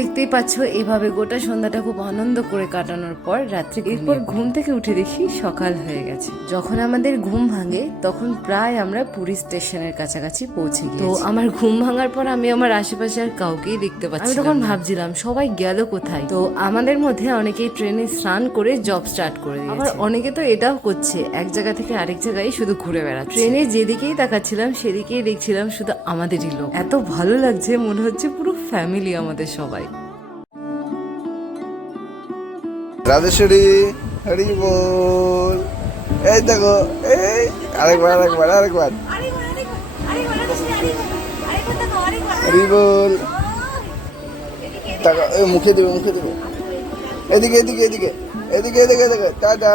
দেখতেই পাচ্ছ এইভাবে গোটা সন্ধ্যাটা খুব আনন্দ করে কাটানোর পর রাত্রি এরপর ঘুম থেকে উঠে দেখি সকাল হয়ে গেছে। যখন আমাদের ঘুম ভাঙে তখন প্রায় আমরা পুরী স্টেশনের কাছাকাছি পৌঁছে তো আমার ঘুম ভাঙার পর আমি আমার আশেপাশে আর কাউকেই দেখতে পাচ্ছি আমি তখন ভাবছিলাম সবাই গেল কোথায়? তো আমাদের মধ্যে অনেকেই ট্রেনে স্নান করে জব স্টার্ট করে দিয়েছে। আবার অনেকে তো এটাও করছে এক জায়গা থেকে আরেক জায়গায় শুধু ঘুরে বেড়াচ্ছে। ট্রেনে যেদিকেই তাকাচ্ছিলাম সেদিকেই দেখছিলাম শুধু আমাদেরই লোক। এত ভালো লাগছে মনে হচ্ছে পুরো ফ্যামিলি আমাদের সবাই। রাধেশ্বরী হরি বল। এই দেখো, এই, আরেকবার আরেকবার আরেকবার। হরি বল। এই মুখে দেবে মুখে দেবে। এদিকে এদিকে এদিকে এদিকে এদিকে এদিকে টাটা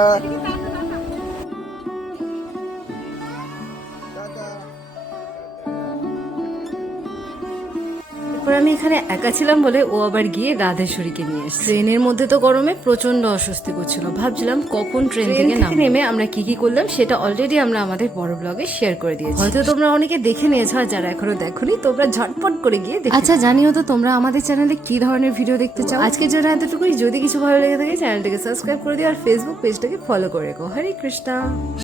এরপর আমি এখানে একা ছিলাম বলে ও আবার গিয়ে রাধেশ্বরীকে নিয়ে এসেছে। ট্রেনের মধ্যে তো গরমে প্রচণ্ড অস্বস্তি করছিল। ভাবছিলাম কখন ট্রেন থেকে নেমে আমরা কি কি করলাম সেটা অলরেডি আমরা আমাদের বড় ব্লগে শেয়ার করে দিয়েছি। হয়তো তোমরা অনেকে দেখে নিয়েছো আর যারা এখনও দেখোনি তোমরা ঝটপট করে গিয়ে দেখে আচ্ছা জানিও তো তোমরা আমাদের চ্যানেলে কি ধরনের ভিডিও দেখতে চাও? আজকের জন্য এতটুকুই। যদি কিছু ভালো লেগে থাকে চ্যানেলটাকে সাবস্ক্রাইব করে দিও আর ফেসবুক পেজটাকে ফলো করে রেখো। হরে কৃষ্ণা।